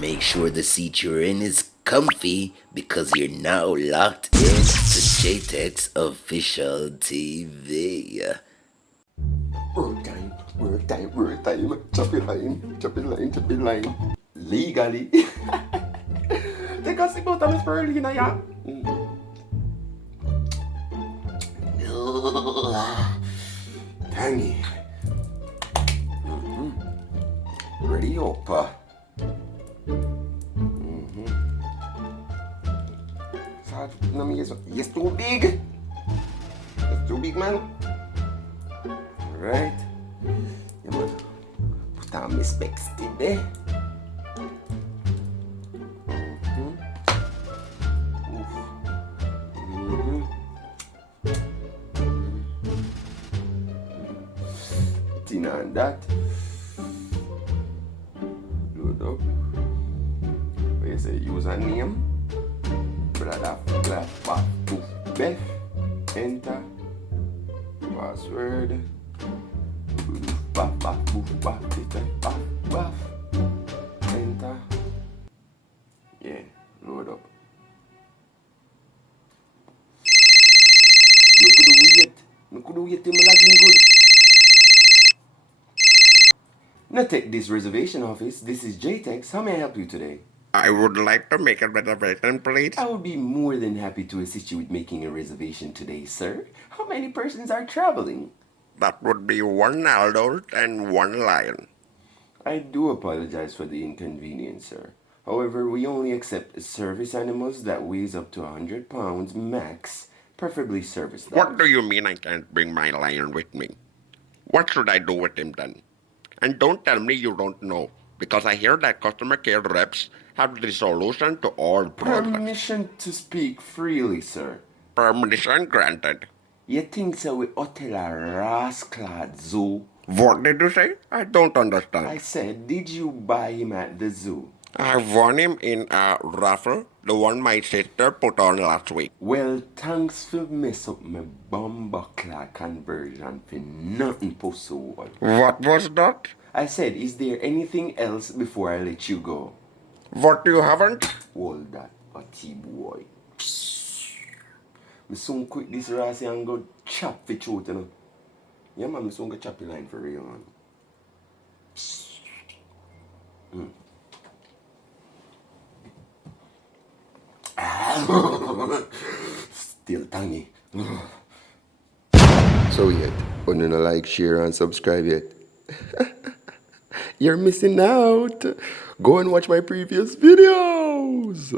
Make sure the seat you're in is comfy because you're now locked in to JTech's official TV. Work time, work time, work time. Chop it line, chop it line, chop it line. Legally. Take a sip out of Miss Perlina, yeah. Tangy. Ready up. No, yes, too big. That's too big, man. Alright. Yeah, man. Put on my specs today. Tin on that. Load up. Where you say username? Brother, black, pop, poof, Beth. Enter. Password. Pop, pop, poof, pop, pop, pop. Enter. Yeah, load up. Look at the wait. Look at the wait till my login good. Now take this reservation office. This is JTech's. How may I help you today? I would like to make a reservation, please. I would be more than happy to assist you with making a reservation today, sir. How many persons are traveling? That would be one adult and one lion. I do apologize for the inconvenience, sir. However, we only accept service animals that weighs up to 100 pounds max, preferably service dogs. What do you mean I can't bring my lion with me? What should I do with him then? And don't tell me you don't know, because I hear that customer care reps have the solution to all problems. Permission to speak freely, sir. Permission granted. You think so we hotel a rascal zoo? What did you say? I don't understand. I said, did you buy him at the zoo? I won him in a raffle, the one my sister put on last week. Well, thanks for mess up my bumbleclad conversion for nothing possible. What was that? I said, is there anything else before I let you go? What you haven't? Hold that, a T-boy. Me soon quit this Rossi and go chop for truth, you know. Yeah, man, me soon go chop the line for real, man. Still tangy. So yet, but you don't like, share, and subscribe yet. You're missing out. Go and watch my previous videos.